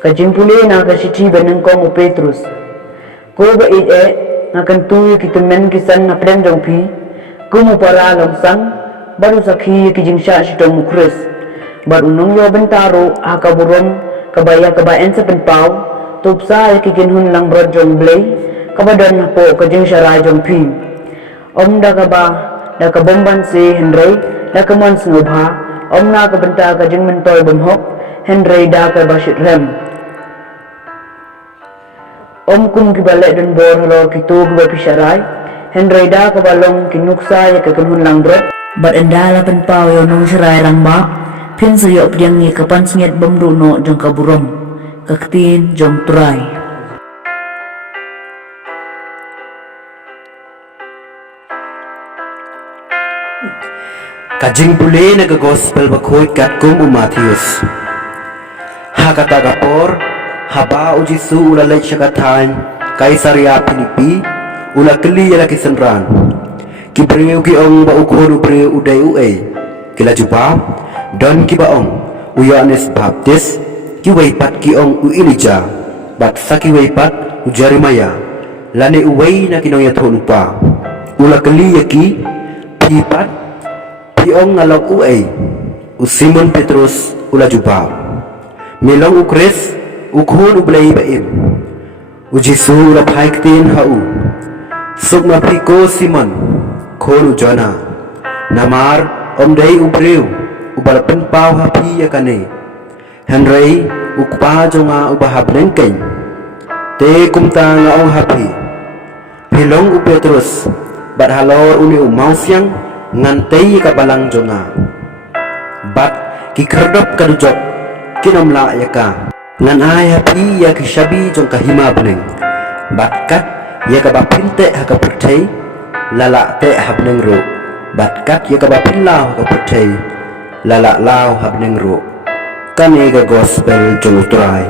Kajimpuli na kasiti beneng kong Petrus. Ko ba ngakan tuyo kitumen kisan na prem jong pi. Kumu para long sang baru sakhi kijing sya sitong mukres. Baru nong yo bentaro hakaburon kabaya kabayan sa penpau. Tupsa kikinhun lang brod jong blay. Kabadan na po kajing sya jong pi. Om da kabomban si Henry da kamon snubha. Om na kabenta kajing mentoy bumhok. Henry da kabasit rem. Om kum kibalik dan bor halor kitu gua pisyarai. Henry da kabalong kinuksa ya kekenhun lang brot. Bat endala penpau yo nung syarai rang ba. Pin sayok piang ni kapan sengit bamdu no jong kaburom. Kaktin jong turai. Kajing puli nag-gospel bakoy kat kum Matthews. Hakata kapor haba ujisu ulalay siya katan Kaisaria Pilipi ula keli yala kisenran kibreu ki ong ba ukhon ubreu uday uay kila juba don ki ba ong Yohanes Baptis ki waypat ki ong Elijah bat saki waypat Jeremiah lane uway na kinong yathon upa ula keli yaki pipat ki ong ngalok uay Simon Petrus ula juba melong ukres ukhon ublay baim ujisu ula paiktin hau sukma piko Simon khon ujana namar omdai ubreu ubalapen pau hapi yakane Henry ukpa jonga ubahab lengkeng te kumta nga ong hapi pilong u Petrus bat halor uni umau siang ngantei kabalang jonga bat kikerdop kadujok kinomla yaka ngan ay hapi ya kishabi jong kahima beneng batkat ya kabapinte hakapertay lala te habneng ro batkat ya kabapinlaw hakapertay lala law habneng ro kani ga gospel jong utray.